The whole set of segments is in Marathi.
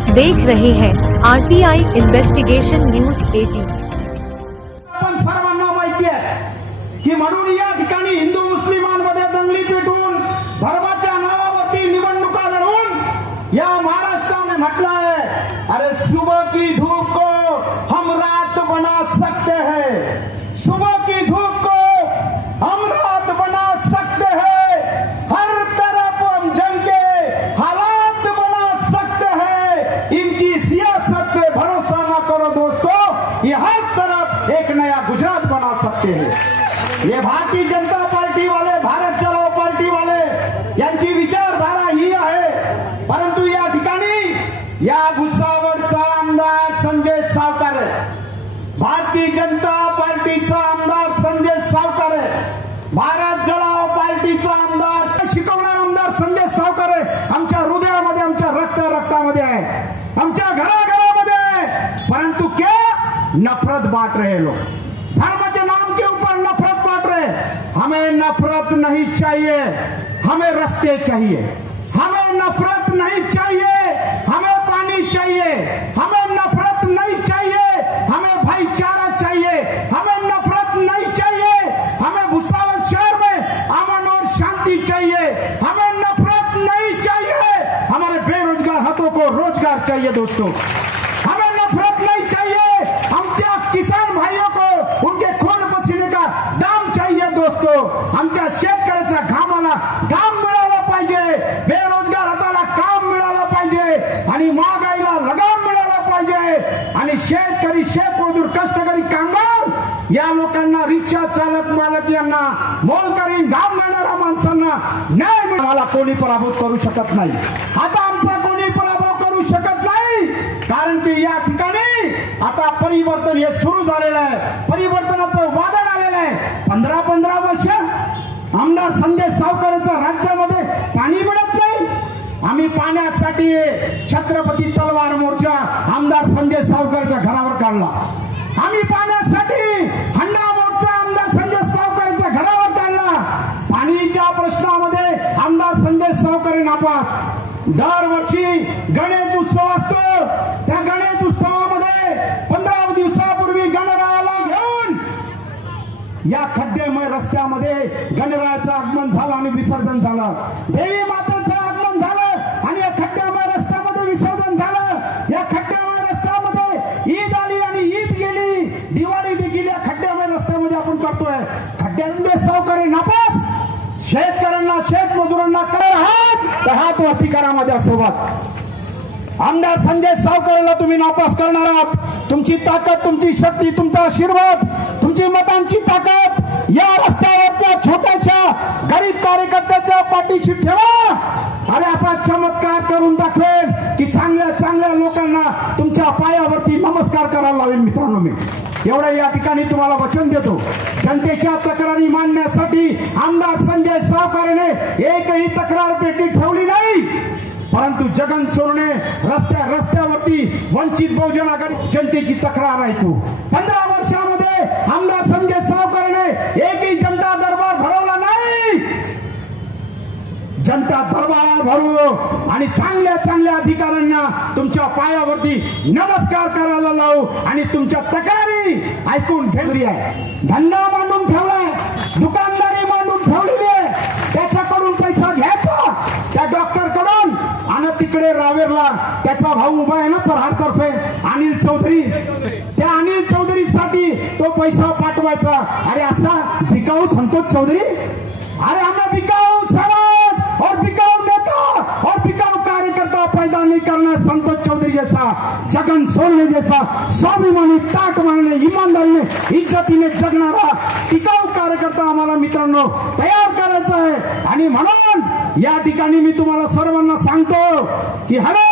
आप देख रहे हैं RTI इन्व्हेस्टिगेशन न्यूज 18। आपण सर्वांना माहिती आहे की म्हणून या ठिकाणी हिंदू मुस्लिमांमध्ये दंगली पेटून धर्माच्या नावावरती निवडणुका लढवून या महाराष्ट्राने म्हटलं आहे, अरे सुबह की धूप को हम रात बना सकते हैं, सुबह की धूप को हम रात बना सकते हैं, हर तरफ हम जंग के हालात बना सकते हैं, इनकी सियासत पे भरोसा ना करो दोस्तों, ये हर तरफ एक नया गुजरात बना सकते हैं। ये भारतीय जनता पार्टी वाले, भारत चलाओ पार्टी वाले यांची विचारधारा ही आहे। परंतु या ठिकाणी या भुसावळचा आमदार संजय सावकारे, भारतीय जनता पार्टीचा आमदार संजय सावकारे, भारत चलाओ पार्टीचा आमदार, शिकवणारा आमदार संजय सावकारे आमच्या हृदयामध्ये, आमच्या रक्तामध्ये आहे, आमच्या घराघरामध्ये आहे। परंतु क्या नफरत बांट रहे लोग, धर्म के नाम के ऊपर नफरत बांट रहे। हमें नफरत नहीं चाहिए, हमें रास्ते चाहिए। हमें नफरत नहीं चाहिए, हमें पानी चाहिए। हमें नफरत नहीं चाहिए, हमें भाईचारा चाहिए। हमें नफरत नहीं चाहिए, हमें भुसावल शहर में अमन और शांति चाहिए। हमें नफरत नहीं चाहिए, हमारे बेरोजगार हाथों को रोजगार चाहिए दोस्तों। हमें नफरत नहीं चाहिए, आमच्या किसान भाइयों को उनके खून पसीने का दाम चाहिए दोस्तों। आमच्या शेतकऱ्याच्या घामाला दाम मिळाला पाहिजे, बेरोजगार हाताला काम मिळालं पाहिजे आणि महागाईला लगाम मिळाला पाहिजे आणि शेतकरी, शेतमजूर, कष्टकरी, कामगार या लोकांना, रिक्षा चालक मालक यांना, मोलकरी, घाम घेणाऱ्या माणसांना न्याय मिळाला कोणी पराभूत करू शकत नाही। आता आमचा कोणी पराभव करू शकत नाही, कारण की या ठिकाणी आता परिवर्तन हे सुरू झालेलं आहे, परिवर्तनाचं वादळ आलेलं आहे। 15 वर्ष आमदार संजय सावकारेच्या राज्यामध्ये पाणी मिळत नाही। आम्ही पाण्यासाठी छत्रपती तलवार मोर्चा आमदार संजय सावकारेच्या घरावर काढला। आम्ही पाण्यासाठी हंडा मोर्चा आमदार संजय सावकारेच्या घरावर काढला। पाणीच्या प्रश्नामध्ये आमदार संजय सावकारे नापास। दरवर्षी गणेश उत्सव असतो, त्या गणेश उत्सवामध्ये 15 दिवसापूर्वी गणरायाला घेऊन या खड्डेमय रस्त्यामध्ये गणरायाचं आगमन झालं आणि विसर्जन झालं। देवी मातेचं आगमन झालं आणि या खड्डेमय रस्त्यामध्ये विसर्जन झालं। या खड्डेमय रस्त्यामध्ये ईद आली आणि ईद गेली, दिवाळी देखील या खड्डेमय रस्त्यामध्ये आपण करतोय। खड्ड्यांमध्ये सावकारी नापास, शेतकऱ्यांना, शेतमजुरांना काय हात वरती करा माझ्यासोबत। आमदार संजय सावकारेला तुम्ही नापास करणार आहात। तुमची ताकद, तुमची शक्ती, तुमचा आशीर्वाद, तुमची मतांची ताकद या रस्त्यावरच्या छोट्याशा गरीब कार्यकर्त्याच्या पाठीशी ठेवा। अरे असा चमत्कार करून दाखवेल की चांगल्या लोकांना तुमच्या पायावरती नमस्कार करायला लावेल। मित्रांनो, मी एवढं या ठिकाणी तुम्हाला वचन देतो। जनतेच्या तक्रारी मांडण्यासाठी आमदार संजय सावकारेने एकही तक्रार पेटी ठेवली नाही, परंतु जगन सोरणे रस्त्यावरती वंचित बहुजन आघाडी जनतेची तक्रार ऐकू। 15 वर्षामध्ये आमदार संजय सावकारेने एकही जनता दरबार भरवला नाही। जनता दरबार भरू आणि चांगल्या अधिकाऱ्यांना तुमच्या पायावरती नमस्कार करायला लावू आणि तुमच्या तक्रारी ऐकून ठेवली आहे। धंदा मांडून ठेवलाय, दुकानदारी मांडून ठेवलेली आहे, त्याच्याकडून पैसा घ्यायचा त्या डॉक्टर कडून आणि तिकडे रावेरला त्याचा भाऊ उभा आहे ना प्रहार तर्फे अनिल चौधरी, त्या अनिल चौधरी साठी तो पैसा पाठवायचा। अरे असा बिकाऊ संतोष चौधरी, अरे हमें बिकाऊ समाज और बिकाऊ नेता और बिकाऊ कार्यकर्ता पैदा नहीं करना। संतोष चौधरी जैसा, जगन सोरणे जैसा स्वाभिमानी, ताक मारणे, ईमानदारीने, इज्जतीने जगणारा टिकाऊ कार्यकर्ता आम्हाला मित्रांनो तयार करायचा आहे। आणि म्हणून या ठिकाणी मी तुम्हाला सर्वांना सांगतो की हॅलो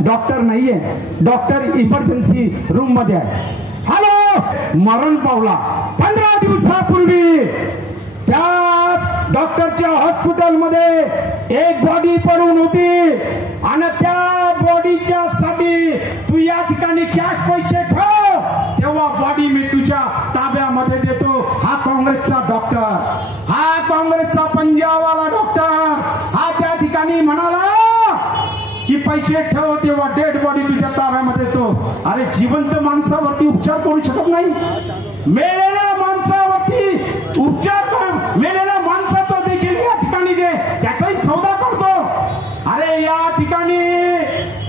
डॉक्टर नाहीये, डॉक्टर इमर्जन्सी रूम मध्ये आहे। हॅलो मरण पावला 15 दिवसापूर्वी त्याच डॉक्टरच्या हॉस्पिटलमध्ये एक बॉडी पडून होती आणि त्या बॉडीच्या साठी तू या ठिकाणी कॅश पैसे ठेव, तेव्हा बॉडी मी तुझ्या ताब्यामध्ये देतो। हा काँग्रेसचा डॉक्टर, हा काँग्रेसचा पंजाबवाला डॉक्टर, हा त्या ठिकाणी म्हणाला की पैसे ठेव तेव्हा डेड बॉडी तुझ्या ताब्यामध्ये येतो. अरे जिवंत माणसावरती उपचार करू शकत नाही, मेलेल्या माणसावरती उपचार कर. मेलेल्या माणसाचं देखील या ठिकाणी जे त्याचाही सौदा करतो. अरे या ठिकाणी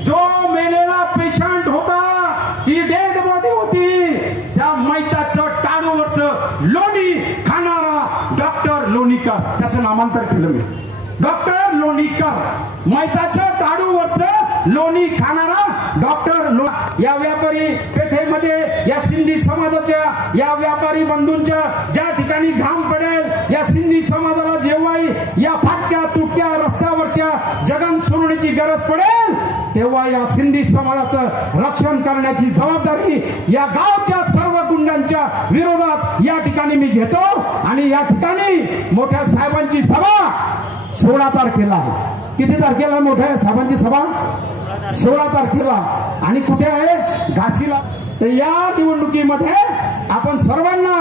जो मेलेला पेशंट होता, ती डेड बॉडी होती, त्या मैताचं टाळूवरचं लोणी खाणारा डॉक्टर लोणीकर, त्याचं नामांतर केलं मी. डॉक्टर लोणीकर, मैताचं टाळूवरचं लोणी खाणारा डॉक्टर या व्यापारी पेठेमध्ये या सिंधी समाजाच्या या व्यापारी बंधूंच्या ज्या ठिकाणी घाम पडेल, या सिंधी समाजाला जेव्हाही या फाटक्या तुटक्या रस्त्यावरच्या जगन सोडण्याची गरज पडेल, तेव्हा या सिंधी समाजाचं रक्षण करण्याची जबाबदारी या गावच्या सर्व गुंडांच्या विरोधात या ठिकाणी मी घेतो. आणि या ठिकाणी मोठ्या साहेबांची सभा 16 तारखेला आहे. किती तारखेला मोठ्या साहेबांची सभा? 16 तारखेला. आणि कुठे आहे? घासीला. तर या निवडणुकीमध्ये आपण सर्वांना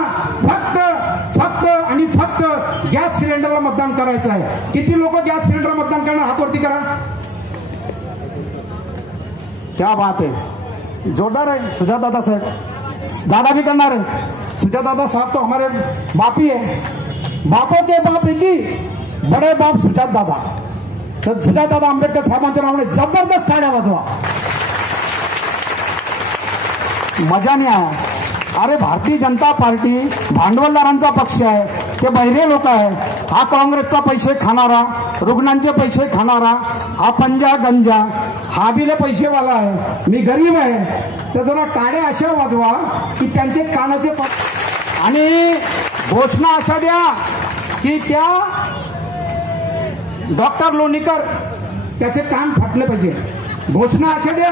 फक्त आणि फक्त गॅस सिलेंडरला मतदान करायचं आहे. किती लोक गॅस सिलेंडर मतदान करणार? हात वरती करा. क्या बात है, जोरदार है. सुजात दादा साहब, दादा भी करना है. सुजात दादा साहब तो हमारे बाप ही है, बापों के बाप की बड़े बाप सुजात दादा. तर सुजात दादा आंबेडकर साहेबांच्या नावाने जबरदस्त टाळ्या वाजवा. मजा नाही आया. अरे भारतीय जनता पार्टी भांडवलदारांचा पक्ष आहे, ते बहिरे लोक आहे. हा काँग्रेसचा पैसे खाणारा, रुग्णांचे पैसे खाणारा, हा पंजा गंजा, हा बिले पैसेवाला आहे. मी गरीब आहे. तर जरा टाळ्या अशा वाजवा की त्यांचे कानाचे आणि घोषणा अशा द्या की त्या डॉक्टर लोणीकर त्याचे कान फाटले पाहिजे. घोषणा अशा द्या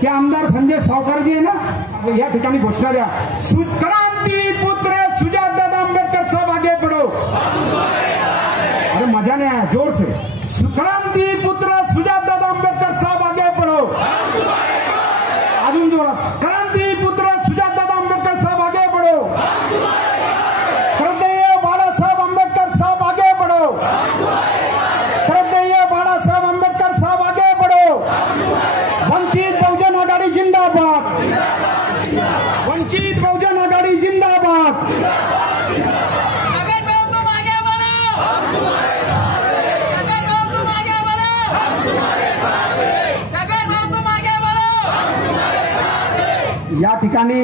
की आमदार संजय सावकारजी आहे ना, या ठिकाणी घोषणा द्या, क्रांती पुत्र सुजात दादा आंबेडकर साहब आगे बढ़ो. अरे मजा नहीं आया, जोर से. क्रांती पुत्र सुजात दादा आंबेडकर साहब आगे बढ़ो. अजून जोरात. क्रांती पुत्र सुजात दादा आंबेडकर साहब आगे बढ़ो. श्रद्धेय बाळासाहेब आंबेडकर साहब आगे बढ़ो. श्रद्धेय बाळासाहेब आंबेडकर साहब आगे बढ़ो. वंचित बहुजन आघाड़ी जिंदाबाद. वंचित बहुजन आघाड़ी जिंदाबाद. या ठिकाणी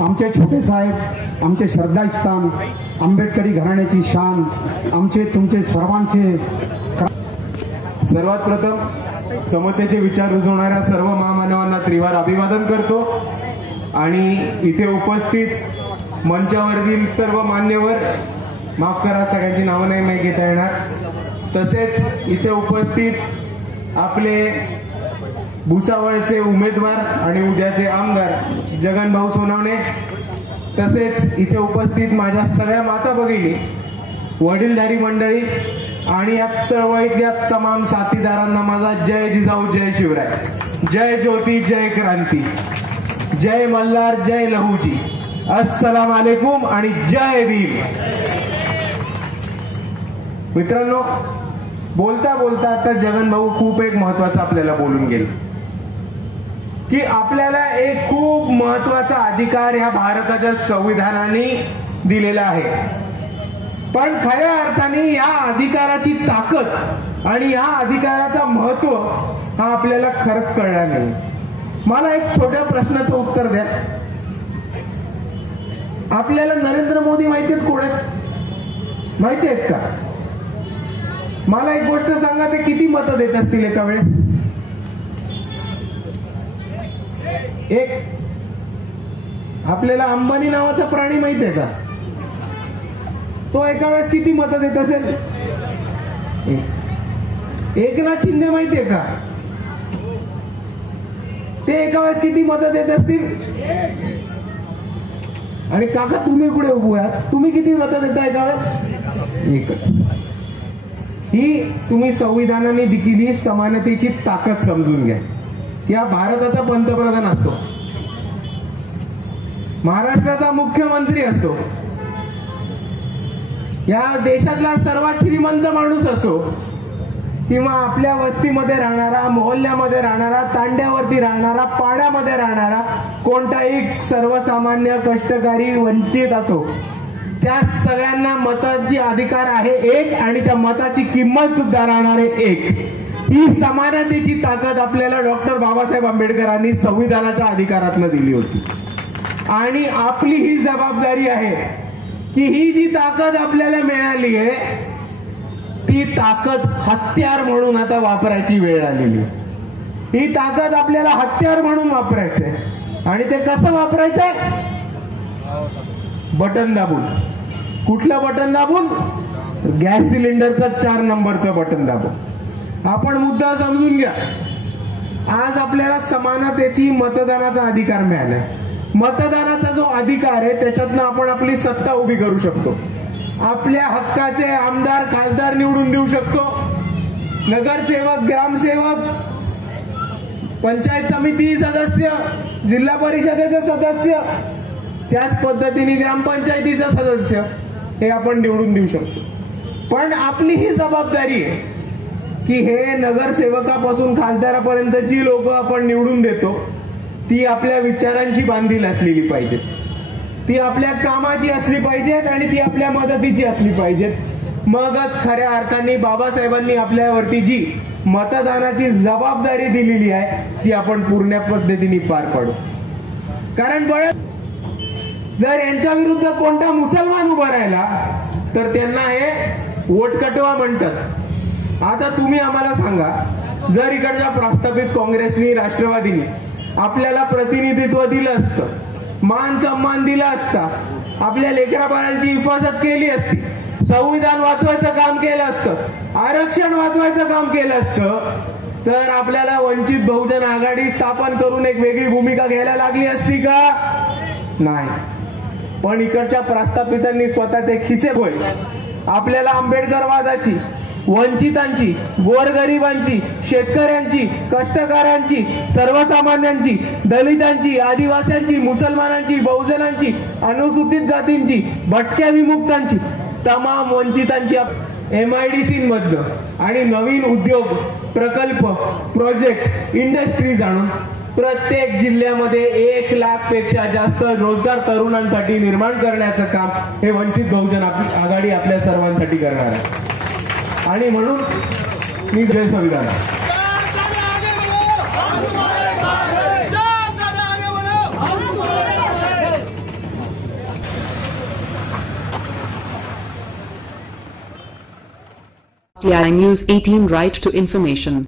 आमचे छोटे साहेब, आमचे श्रद्धास्थान, आंबेडकरी घराण्याची शान, आमचे तुमचे सर्वांचे. सर्वात प्रथम समतेचे विचार रुजवणाऱ्या सर्व महामानवांना त्रिवार अभिवादन करतो. आणि इथे उपस्थित मंचावरील सर्व मान्यवर, माफ करा सगळ्यांची नावं नाही घेता येणार, तसेच इथे उपस्थित आपले भुसावळचे उमेदवार आणि उद्याचे आमदार जगनभाऊ सोनवणे, तसेच इथे उपस्थित माझ्या सगळ्या माता भगिनी, वडीलधारी मंडळी आणि या चळवळीतल्या तमाम साथीदारांना माझा जय जिजाऊ, जय शिवराय, जय ज्योती, जय क्रांती, जय मल्हार, जय लहूजी, अस्सलाम वालेकुम आणि जय भीम. मित्रांनो, बोलता बोलता आता जगनभाऊ खूप एक महत्वाचं आपल्याला बोलून गेले की आपल्याला एक खूप महत्वाचा अधिकार ह्या भारताच्या संविधानाने दिलेला आहे. पण खऱ्या अर्थाने या अधिकाराची ताकद आणि या अधिकाराचा महत्व हा आपल्याला खरंच कळला नाही. मला एक छोट्या प्रश्नाचं उत्तर द्या. आपल्याला नरेंद्र मोदी माहिती आहेत? कोण आहेत माहिती आहेत का? मला एक गोष्ट सांगा, ते किती मतं देत असतील एका वेळेस? एक. आपल्याला अंबानी नावाचा प्राणी माहिती आहे का? तो एका वेळेस किती मतं देत असेल? एकनाथ शिंदे माहिती आहे का? ते एका वेळेस किती मतं देत असतील? आणि काका तुम्ही कुठे उभे आहात, तुम्ही किती मतं देता एका वेळेस? एकच. ही तुम्ही संविधानाने दिलेली समानतेची ताकद समजून घ्या. या भारताचा पंतप्रधान असतो, महाराष्ट्राचा मुख्यमंत्री असतो, या देशातला सर्वात श्रीमंत माणूस असो, किंवा आपल्या वस्तीमध्ये राहणारा, मोहल्ल्यामध्ये राहणारा, तांड्यावरती राहणारा, पाड्यामध्ये राहणारा कोणताही सर्वसामान्य कष्टकरी वंचित असो, त्या सगळ्यांना मताची अधिकार आहे एक, आणि त्या मताची किंमत सुद्धा राहणार आहे एक. ही समानतेची ताकद आपल्याला डॉक्टर बाबासाहेब आंबेडकरांनी संविधानाच्या अधिकारातनं दिली होती. आणि आपली ही जबाबदारी आहे की ही जी ताकद आपल्याला मिळाली आहे ती ताकद हत्यार म्हणून आता वापरायची वेळ आलेली. ही ताकद आपल्याला हत्यार म्हणून वापरायचंय. आणि ते कसं वापरायचंय? बटन दाबून. कुठलं बटन दाबून? गॅस सिलेंडरचं 4 नंबरचं बटन दाबून. आपण मुद्दा समजून घ्या. आज आपल्याला समानतेची मतदानाचा अधिकार मिळालाय. मतदानाचा जो अधिकार आहे त्याच्यातनं आपण आपली सत्ता उभी करू शकतो. आपल्या हक्काचे आमदार खासदार निवडून देऊ शकतो. नगरसेवक, ग्रामसेवक, पंचायत समिती सदस्य, जिल्हा परिषदेचे सदस्य, त्याच पद्धतीने ग्रामपंचायतीचं सदस्य हे आपण निवडून देऊ शकतो. पण आपली ही जबाबदारी आहे की हे नगरसेवकापासून खासदारापर्यंतची लोक आपण निवडून देतो ती आपल्या विचारांची बांधील असलेली पाहिजेत, ती आपल्या कामाची असली पाहिजेत आणि ती आपल्या मदतीची असली पाहिजेत. मगच खऱ्या अर्थाने बाबासाहेबांनी आपल्यावरती जी मतदानाची जबाबदारी दिलेली आहे ती आपण पूर्ण पद्धतीने पार पाडू. कारण जर यांच्या विरुद्ध कोणता मुसलमान उभा राहिला तर त्यांना हे वोटकटवा म्हणतात. आता तुम्ही आम्हाला सांगा, जर इकडच्या प्रस्थापित काँग्रेसनी, राष्ट्रवादीने आपल्याला प्रतिनिधित्व दिलं असतं, मान सन्मान दिला असता, आपल्या लेकराबाळांची हिफाजत केली असती, संविधान वाचवायचं काम केलं असतं, आरक्षण वाचवायचं काम केलं असतं, तर आपल्याला वंचित बहुजन आघाडी स्थापन करून एक वेगळी भूमिका घ्यायला लागली असती का? नाही. पण इकडच्या प्रस्थापितांनी स्वतःचे खिसे बोल आपल्याला आंबेडकरवादाची, वंचितांची, गोरगरिबांची, शेतकऱ्यांची, कष्टकऱ्यांची, सर्वसामान्यांची, दलितांची, आदिवासींची, मुसलमानांची, बहुजनांची, अनुसूचित जातींची, भटक्या विमुक्तांची, तमाम वंचितांची MIDC मधनं आणि नवीन उद्योग, प्रकल्प, प्रोजेक्ट, इंडस्ट्रीज आणून प्रत्येक जिल्ह्यामध्ये 1 लाखपेक्षा जास्त रोजगार तरुणांसाठी निर्माण करण्याचं काम हे वंचित बहुजन आघाडी आपल्या सर्वांसाठी करणार आहे. आणि म्हणून मी जय संविधान. RTI News 18 Right to Information.